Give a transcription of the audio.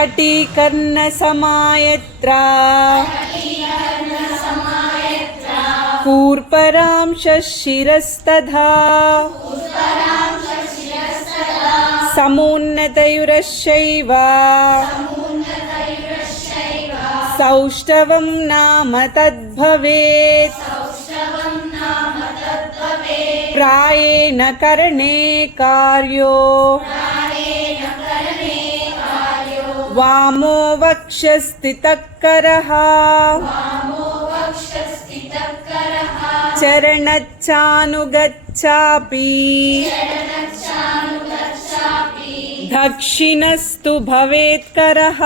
कटीकर्णसमायत्रा कूर्परांशशिरस्तथा समुन्नतयुरश्चैव सौष्ठवं नाम तद्भवेत् प्रायेण करणे कार्यो वामो वक्षस्थितः करः चरणच्चानुगच्छापि दक्षिणस्तु भवेत् करः